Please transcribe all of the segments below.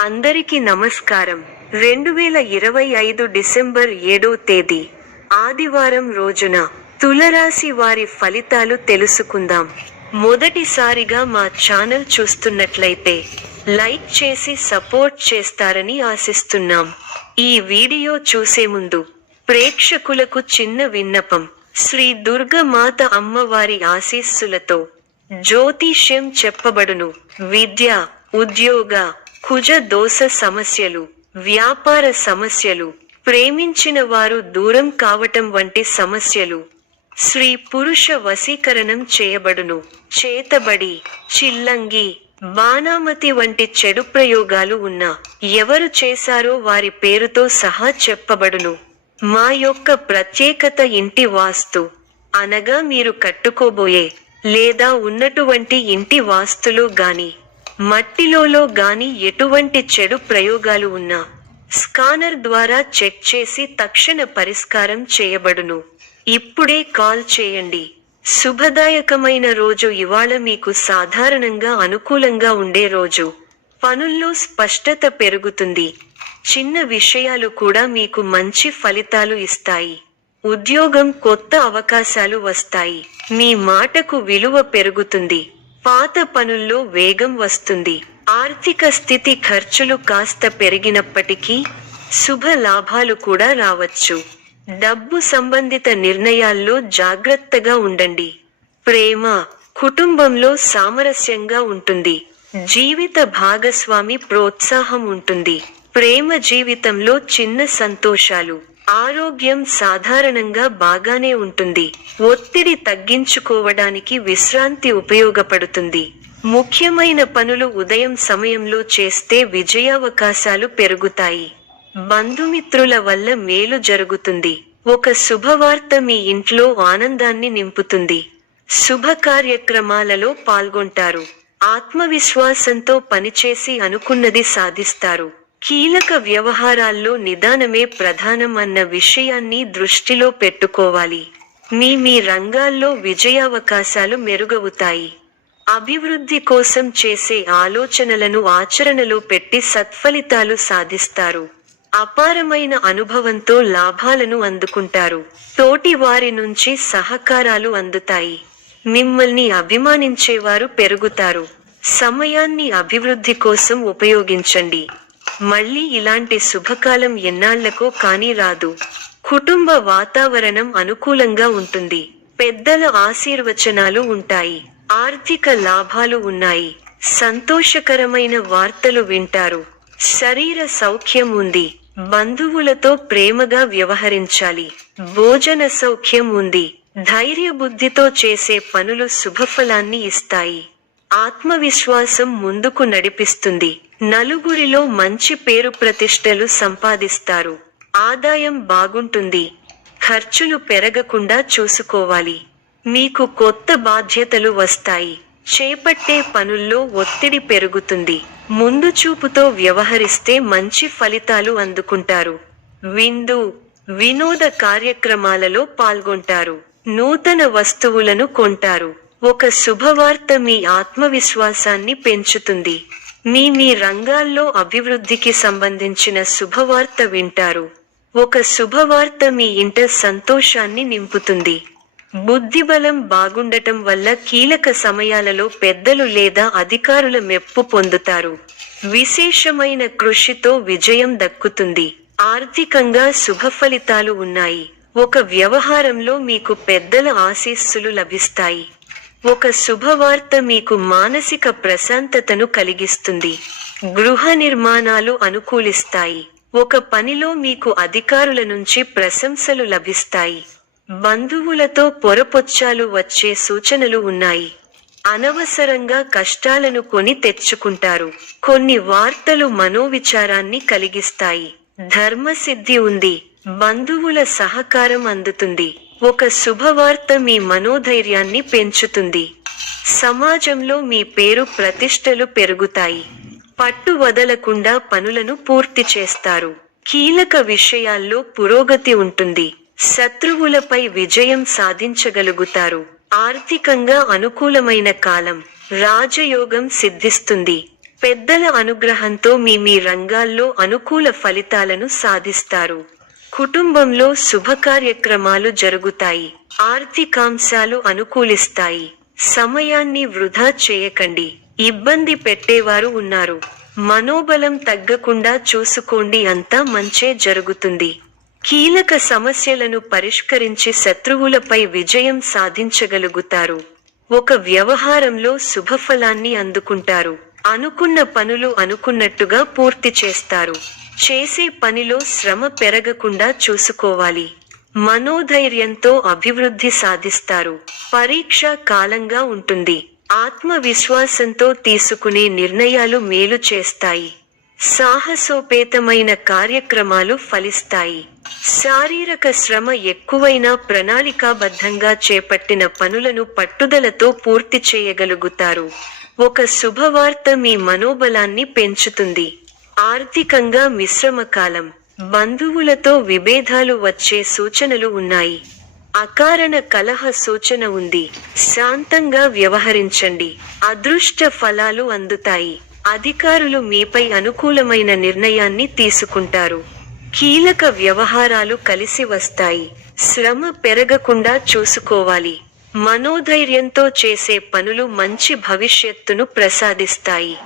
అందరికీ నమస్కారం. 2025 డిసెంబర్ 7వ తేదీ ఆదివారం రోజున తులరాశి వారి ఫలితాలు తెలుసుకుందాం. మొదటిసారిగా మా ఛానల్ చూస్తున్నట్లయితే లైక్ చేసి సపోర్ట్ చేస్తారని ఆశిస్తున్నాం. ఈ వీడియో చూసే ముందు ప్రేక్షకులకు చిన్న విన్నపం. శ్రీ దుర్గమాత అమ్మవారి ఆశీస్సులతో జ్యోతిష్యం చెప్పబడును. విద్య, ఉద్యోగ, కుజ దోష సమస్యలు, వ్యాపార సమస్యలు, ప్రేమించిన వారు దూరం కావటం వంటి సమస్యలు, స్త్రీ పురుష వశీకరణం చేయబడును. చేతబడి, చిల్లంగి, బాణామతి వంటి చెడు ప్రయోగాలు ఉన్నా ఎవరు చేశారో వారి పేరుతో సహా చెప్పబడును. మా యొక్క ప్రత్యేకత ఇంటి వాస్తు అనగా మీరు కట్టుకోబోయే లేదా ఉన్నటువంటి ఇంటి వాస్తులో గాని మట్టిలో గాని ఎటువంటి చెడు ప్రయోగాలు ఉన్నా స్కానర్ ద్వారా చెక్ చేసి తక్షణ పరిష్కారం చేయబడును. ఇప్పుడే కాల్ చేయండి. శుభదాయకమైన రోజు ఇవాళ మీకు సాధారణంగా అనుకూలంగా ఉండే రోజు. పనుల్లో స్పష్టత పెరుగుతుంది. చిన్న విషయాలు కూడా మీకు మంచి ఫలితాలు ఇస్తాయి. ఉద్యోగం, కొత్త అవకాశాలు వస్తాయి. మీ మాటకు విలువ పెరుగుతుంది. పాత పనుల్లో వేగం వస్తుంది. ఆర్థిక స్థితి ఖర్చులు కాస్త పెరిగినప్పటికీ శుభ లాభాలు కూడా రావచ్చు. డబ్బు సంబంధిత నిర్ణయాల్లో జాగ్రత్తగా ఉండండి. ప్రేమ, కుటుంబంలో సామరస్యంగా ఉంటుంది. జీవిత భాగస్వామి ప్రోత్సాహం ఉంటుంది. ప్రేమ జీవితంలో చిన్న సంతోషాలు. ఆరోగ్యం సాధారణంగా బాగానే ఉంటుంది. ఒత్తిడి తగ్గించుకోవడానికి విశ్రాంతి ఉపయోగపడుతుంది. ముఖ్యమైన పనులు ఉదయం సమయంలో చేస్తే విజయావకాశాలు పెరుగుతాయి. బంధుమిత్రుల వల్ల మేలు జరుగుతుంది. ఒక శుభవార్త మీ ఇంట్లో ఆనందాన్ని నింపుతుంది. శుభ కార్యక్రమాలలో పాల్గొంటారు. ఆత్మవిశ్వాసంతో పనిచేసి అనుకున్నది సాధిస్తారు. కీలక వ్యవహారాల్లో నిదానమే ప్రధానం అన్న విషయాన్ని దృష్టిలో పెట్టుకోవాలి. మీ రంగాల్లో విజయావకాశాలు మెరుగవుతాయి. అభివృద్ధి కోసం చేసే ఆలోచనలను ఆచరణలో పెట్టి సత్ఫలితాలు సాధిస్తారు. అపారమైన అనుభవంతో లాభాలను అందుకుంటారు. తోటి వారి నుంచి సహకారాలు అందుతాయి. మిమ్మల్ని అభిమానించేవారు పెరుగుతారు. సమయాన్ని అభివృద్ధి కోసం ఉపయోగించండి. మళ్ళీ ఇలాంటి శుభకాలం ఎన్నాళ్లకో కానీ రాదు. కుటుంబ వాతావరణం అనుకూలంగా ఉంటుంది. పెద్దల ఆశీర్వచనాలు ఉంటాయి. ఆర్థిక లాభాలు ఉన్నాయి. సంతోషకరమైన వార్తలు వింటారు. శరీర సౌఖ్యం ఉంది. బంధువులతో ప్రేమగా వ్యవహరించాలి. భోజన సౌఖ్యం ఉంది. ధైర్యబుద్ధితో చేసే పనులు శుభఫలాన్ని ఇస్తాయి. ఆత్మవిశ్వాసం ముందుకు నడిపిస్తుంది. నలుగురిలో మంచి పేరు ప్రతిష్టలు సంపాదిస్తారు. ఆదాయం బాగుంటుంది. ఖర్చులు పెరగకుండా చూసుకోవాలి. మీకు కొత్త బాధ్యతలు వస్తాయి. చేపట్టే పనుల్లో ఒత్తిడి పెరుగుతుంది. ముందు చూపుతో వ్యవహరిస్తే మంచి ఫలితాలు అందుకుంటారు. విందు, వినోద కార్యక్రమాలలో పాల్గొంటారు. నూతన వస్తువులను కొంటారు. ఒక శుభవార్త మీ ఆత్మవిశ్వాసాన్ని పెంచుతుంది. మీ రంగాల్లో అభివృద్ధికి సంబంధించిన శుభవార్త వింటారు. ఒక శుభవార్త మీ ఇంట సంతోషాన్ని నింపుతుంది. బుద్ధిబలం బాగుండటం వల్ల కీలక సమయాలలో పెద్దలు లేదా అధికారుల మెప్పు పొందుతారు. విశేషమైన కృషితో విజయం దక్కుతుంది. ఆర్థికంగా శుభఫలితాలు ఉన్నాయి. ఒక వ్యవహారంలో మీకు పెద్దల ఆశీస్సులు లభిస్తాయి. ఒక శుభవార్త మీకు మానసిక ప్రశాంతతను కలిగిస్తుంది. గృహ నిర్మాణాలు అనుకూలిస్తాయి. ఒక పనిలో మీకు అధికారుల నుంచి ప్రశంసలు లభిస్తాయి. బంధువులతో పొరపొచ్చాలు వచ్చే సూచనలు ఉన్నాయి. అనవసరంగా కష్టాలను కొని తెచ్చుకుంటారు. కొన్ని వార్తలు మనోవిచారాన్ని కలిగిస్తాయి. ధర్మసిద్ధి ఉంది. బంధువుల సహకారం అందుతుంది. ఒక శుభవార్త మీ మనోధైర్యాన్ని పెంచుతుంది. సమాజంలో మీ పేరు ప్రతిష్టలు పెరుగుతాయి. పట్టు వదలకుండా పనులను పూర్తి చేస్తారు. కీలక విషయాల్లో పురోగతి ఉంటుంది. శత్రువులపై విజయం సాధించగలుగుతారు. ఆర్థికంగా అనుకూలమైన కాలం. రాజయోగం సిద్ధిస్తుంది. పెద్దల అనుగ్రహంతో మీ రంగాల్లో అనుకూల ఫలితాలను సాధిస్తారు. కుటుంబంలో శుభకార్యక్రమాలు జరుగుతాయి. ఆర్థికాంశాలు అనుకూలిస్తాయి. సమయాన్ని వృధా చేయకండి. ఇబ్బంది పెట్టేవారు ఉన్నారు. మనోబలం తగ్గకుండా చూసుకోండి, అంతా మంచే జరుగుతుంది. కీలక సమస్యలను పరిష్కరించి శత్రువులపై విజయం సాధించగలుగుతారు. ఒక వ్యవహారంలో శుభఫలాన్ని అందుకుంటారు. అనుకున్న పనులు అనుకున్నట్టుగా పూర్తి చేస్తారు. చేసే పనిలో శ్రమ పెరగకుండా చూసుకోవాలి. మనోధైర్యంతో అభివృద్ధి సాధిస్తారు. పరీక్ష కాలంగా ఉంటుంది. ఆత్మవిశ్వాసంతో తీసుకునే నిర్ణయాలు మేలు చేస్తాయి. సాహసోపేతమైన కార్యక్రమాలు ఫలిస్తాయి. శారీరక శ్రమ ఎక్కువైనా ప్రణాళికాబద్ధంగా చేపట్టిన పనులను పట్టుదలతో పూర్తి చేయగలుగుతారు. ఒక శుభవార్త మీ మనోబలాన్ని పెంచుతుంది. ఆర్థికంగా మిశ్రమకాలం. బంధువులతో విభేదాలు వచ్చే సూచనలు ఉన్నాయి. అకారణ కలహ సూచన ఉంది. శాంతంగా వ్యవహరించండి. అదృష్ట ఫలాలు అందుతాయి. అధికారులు మీపై అనుకూలమైన నిర్ణయాన్ని తీసుకుంటారు. కీలక వ్యవహారాలు కలిసి వస్తాయి. శ్రమ పెరగకుండా చూసుకోవాలి. మనోధైర్యంతో చేసే పనులు మంచి భవిష్యత్తును ప్రసాదిస్తాయి.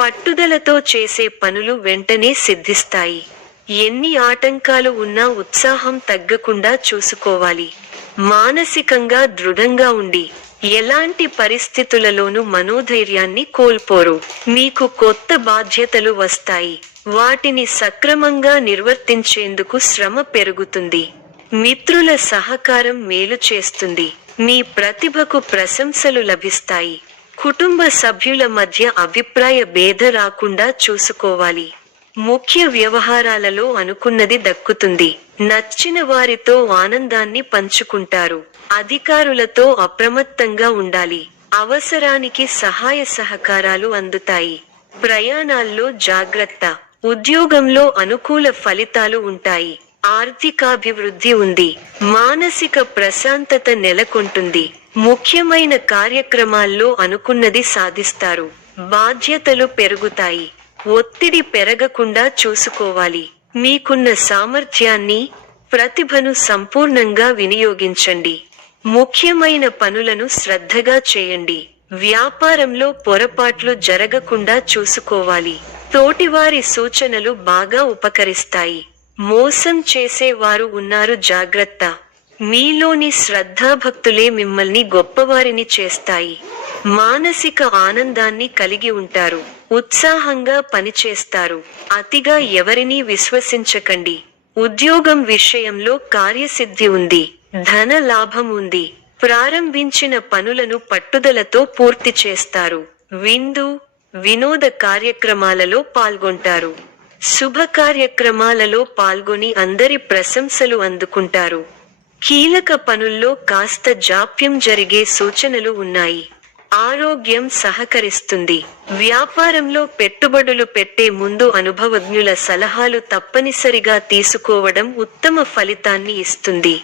పట్టుదలతో చేసే పనులు వెంటనే సిద్ధిస్తాయి. ఎన్ని ఆటంకాలు ఉన్నా ఉత్సాహం తగ్గకుండా చూసుకోవాలి. మానసికంగా దృఢంగా ఉండి ఎలాంటి పరిస్థితులలోనూ మనోధైర్యాన్ని కోల్పోరు. మీకు కొత్త బాధ్యతలు వస్తాయి. వాటిని సక్రమంగా నిర్వర్తించేందుకు శ్రమ పెరుగుతుంది. మిత్రుల సహకారం మేలు చేస్తుంది. మీ ప్రతిభకు ప్రశంసలు లభిస్తాయి. కుటుంబ సభ్యుల మధ్య అభిప్రాయ భేద రాకుండా చూసుకోవాలి. ముఖ్య వ్యవహారాలలో అనుకున్నది దక్కుతుంది. నచ్చిన వారితో ఆనందాన్ని పంచుకుంటారు. అధికారులతో అప్రమత్తంగా ఉండాలి. అవసరానికి సహాయ సహకారాలు అందుతాయి. ప్రయాణాల్లో జాగ్రత్త. ఉద్యోగంలో అనుకూల ఫలితాలు ఉంటాయి. ఆర్థికాభివృద్ధి ఉంది. మానసిక ప్రశాంతత నెలకొంటుంది. ముఖ్యమైన కార్యక్రమాల్లో అనుకున్నది సాధిస్తారు. బాధ్యతలు పెరుగుతాయి. ఒత్తిడి పెరగకుండా చూసుకోవాలి. మీకున్న సామర్థ్యాన్ని, ప్రతిభను సంపూర్ణంగా వినియోగించండి. ముఖ్యమైన పనులను శ్రద్ధగా చేయండి. వ్యాపారంలో పొరపాట్లు జరగకుండా చూసుకోవాలి. తోటివారి సూచనలు బాగా ఉపకరిస్తాయి. మోసం చేసే వారు ఉన్నారు, జాగ్రత్త. మీలోని శ్రద్ధాభక్తులే మిమ్మల్ని గొప్పవారిని చేస్తాయి. మానసిక ఆనందాన్ని కలిగి ఉంటారు. ఉత్సాహంగా పనిచేస్తారు. అతిగా ఎవరినీ విశ్వసించకండి. ఉద్యోగం విషయంలో కార్యసిద్ధి ఉంది. ధన లాభం ఉంది. ప్రారంభించిన పనులను పట్టుదలతో పూర్తి చేస్తారు. వినోద కార్యక్రమాలలో పాల్గొంటారు. శుభ కార్యక్రమాలలో పాల్గొని అందరి ప్రశంసలు అందుకుంటారు. కీలక పనుల్లో కాస్త జాప్యం జరిగే సూచనలు ఉన్నాయి. ఆరోగ్యం సహకరిస్తుంది. వ్యాపారంలో పెట్టుబడులు పెట్టే ముందు అనుభవజ్ఞుల సలహాలు తప్పనిసరిగా తీసుకోవడం ఉత్తమ ఫలితాన్ని ఇస్తుంది.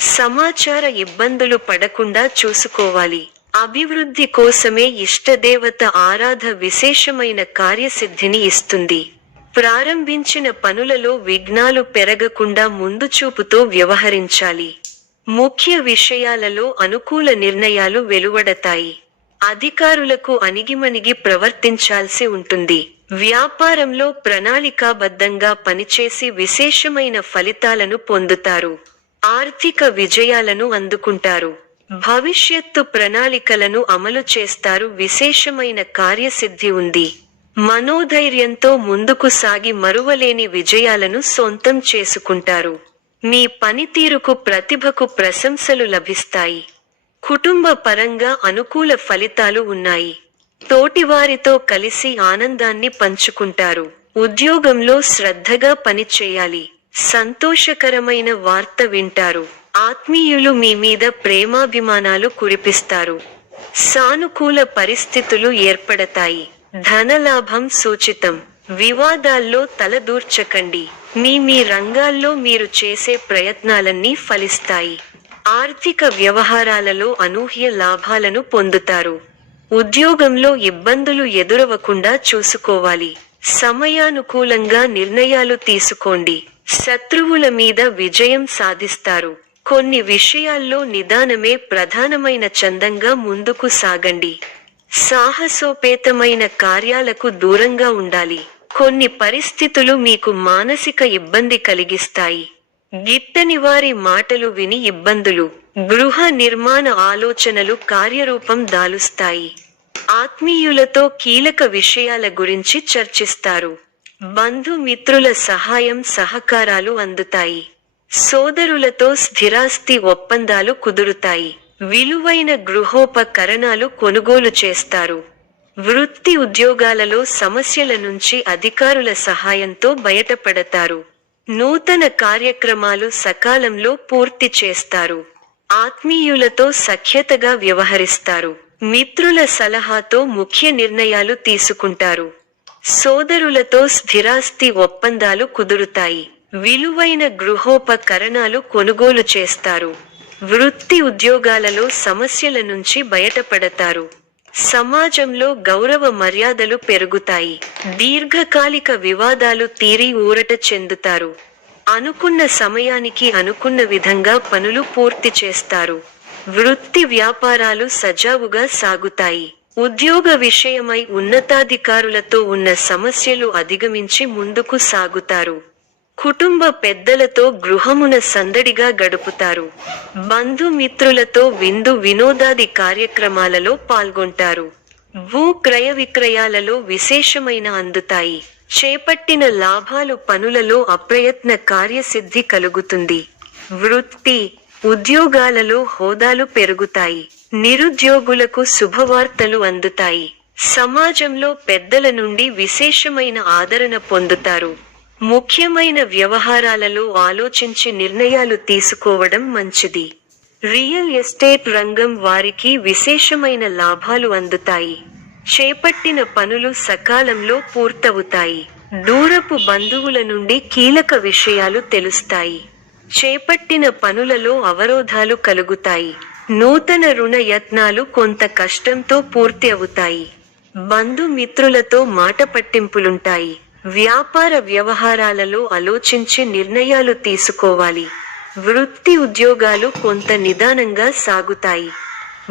సమాచార ఇబ్బందులు పడకుండా చూసుకోవాలి. అభివృద్ధి కోసమే ఇష్టదేవత ఆరాధ విశేషమైన కార్యసిద్ధిని ఇస్తుంది. ప్రారంభించిన పనులలో విఘ్నాలు పెరగకుండా ముందుచూపుతో వ్యవహరించాలి. ముఖ్య విషయాలలో అనుకూల నిర్ణయాలు వెలువడతాయి. అధికారులకు అణిగిమణిగి ప్రవర్తించాల్సి ఉంటుంది. వ్యాపారంలో ప్రణాళికాబద్ధంగా పనిచేసి విశేషమైన ఫలితాలను పొందుతారు. ఆర్థిక విజయాలను అందుకుంటారు. భవిష్యత్తు ప్రణాళికలను అమలు చేస్తారు. విశేషమైన కార్యసిద్ధి ఉంది. మనోధైర్యంతో ముందుకు సాగి మరువలేని విజయాలను సొంతం చేసుకుంటారు. మీ పనితీరుకు, ప్రతిభకు ప్రశంసలు లభిస్తాయి. కుటుంబ పరంగా అనుకూల ఫలితాలు ఉన్నాయి. తోటివారితో కలిసి ఆనందాన్ని పంచుకుంటారు. ఉద్యోగంలో శ్రద్ధగా పనిచేయాలి. సంతోషకరమైన వార్త వింటారు. ఆత్మీయులు మీ మీద ప్రేమాభిమానాలు కురిపిస్తారు. సానుకూల పరిస్థితులు ఏర్పడతాయి. ధనలాభం సూచితం. వివాదాల్లో తలదూర్చకండి. మీ రంగాల్లో మీరు చేసే ప్రయత్నాలన్నీ ఫలిస్తాయి. ఆర్థిక వ్యవహారాలలో అనూహ్య లాభాలను పొందుతారు. ఉద్యోగంలో ఇబ్బందులు ఎదురవకుండా చూసుకోవాలి. సమయానుకూలంగా నిర్ణయాలు తీసుకోండి. శత్రువుల మీద విజయం సాధిస్తారు. కొన్ని విషయాల్లో నిదానమే ప్రధానమైన చందంగా ముందుకు సాగండి. సాహసోపేతమైన కార్యాలకు దూరంగా ఉండాలి. కొన్ని పరిస్థితులు మీకు మానసిక ఇబ్బంది కలిగిస్తాయి. గిట్టని వారి మాటలు విని ఇబ్బందులు, గృహ నిర్మాణ ఆలోచనలు కార్యరూపం దాలుస్తాయి. ఆత్మీయులతో కీలక విషయాల గురించి చర్చిస్తారు. బంధుమిత్రుల సహాయం సహకారాలు అందుతాయి. సోదరులతో స్థిరాస్తి ఒప్పందాలు కుదురుతాయి. విలువైన గృహోపకరణాలు కొనుగోలు చేస్తారు. వృత్తి ఉద్యోగాలలో సమస్యల నుంచి అధికారుల సహాయంతో బయటపడతారు. నూతన కార్యక్రమాలు సకాలంలో పూర్తి చేస్తారు. ఆత్మీయులతో సఖ్యతగా వ్యవహరిస్తారు. మిత్రుల సలహాతో ముఖ్య నిర్ణయాలు తీసుకుంటారు. సోదరులతో స్థిరాస్తి ఒప్పందాలు కుదురుతాయి. విలువైన గృహోపకరణాలు కొనుగోలు చేస్తారు. వృత్తి ఉద్యోగాలలో సమస్యల నుంచి బయటపడతారు. సమాజంలో గౌరవ మర్యాదలు పెరుగుతాయి. దీర్ఘకాలిక వివాదాలు తీరి ఊరట చెందుతారు. అనుకున్న సమయానికి అనుకున్న విధంగా పనులు పూర్తి చేస్తారు. వృత్తి వ్యాపారాలు సజావుగా సాగుతాయి. ఉద్యోగ విషయమై ఉన్నతాధికారులతో ఉన్న సమస్యలు అధిగమించి ముందుకు సాగుతారు. కుటుంబ పెద్దలతో గృహమున సందడిగా గడుపుతారు. బంధుమిత్రులతో విందు వినోదాది కార్యక్రమాలలో పాల్గొంటారు. భూ క్రయ విక్రయాలలో విశేషమైన అందుతాయి. చేపట్టిన లాభాలు పనులలో అప్రయత్న కార్యసిద్ధి కలుగుతుంది. వృత్తి ఉద్యోగాలలో హోదాలు పెరుగుతాయి. నిరుద్యోగులకు శుభవార్తలు అందుతాయి. సమాజంలో పెద్దల నుండి విశేషమైన ఆదరణ పొందుతారు. ముఖ్యమైన వ్యవహారాలలో ఆలోచించి నిర్ణయాలు తీసుకోవడం మంచిది. రియల్ ఎస్టేట్ రంగం వారికి విశేషమైన లాభాలు అందుతాయి. చేపట్టిన పనులు సకాలంలో పూర్తవుతాయి. దూరపు బంధువుల నుండి కీలక విషయాలు తెలుస్తాయి. చేపట్టిన పనులలో అవరోధాలు కలుగుతాయి. నూతన రుణ యత్నాలు కొంత కష్టంతో పూర్తి అవుతాయి. బంధుమిత్రులతో మాట పట్టింపులుంటాయి. వ్యాపార వ్యవహారాలలో ఆలోచించి నిర్ణయాలు తీసుకోవాలి. వృత్తి ఉద్యోగాలు కొంత నిదానంగా సాగుతాయి.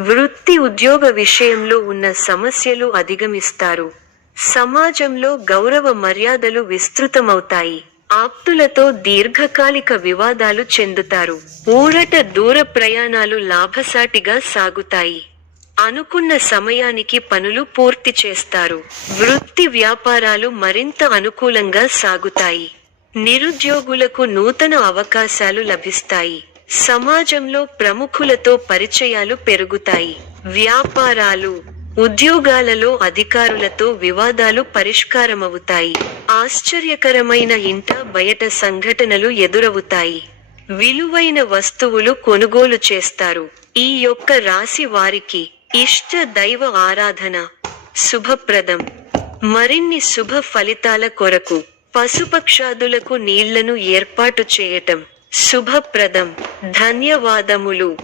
వృత్తి ఉద్యోగ విషయంలో ఉన్న సమస్యలు అధిగమిస్తారు. సమాజంలో గౌరవ మర్యాదలు విస్తృతమవుతాయి. ఆప్తులతో దీర్ఘకాలిక వివాదాలు చెందుతారు. ఊరట దూర ప్రయాణాలు లాభసాటిగా సాగుతాయి. అనుకున్న సమయానికి పనులు పూర్తి చేస్తారు. వృత్తి వ్యాపారాలు మరింత అనుకూలంగా సాగుతాయి. నిరుద్యోగులకు నూతన అవకాశాలు లభిస్తాయి. సమాజంలో ప్రముఖులతో పరిచయాలు పెరుగుతాయి. వ్యాపారాలు ఉద్యోగాలలో అధికారులతో వివాదాలు పరిష్కారమవుతాయి. ఆశ్చర్యకరమైన ఇంట బయట సంఘటనలు ఎదురవుతాయి. విలువైన వస్తువులు కొనుగోలు చేస్తారు. ఈ యొక్క రాశి వారికి ఇష్ట దైవ ఆరాధన శుభప్రదం. మరిన్ని శుభ ఫలితాల కొరకు పశుపక్షాదులకు నీళ్లను ఏర్పాటు చేయటం శుభప్రదం. ధన్యవాదములు.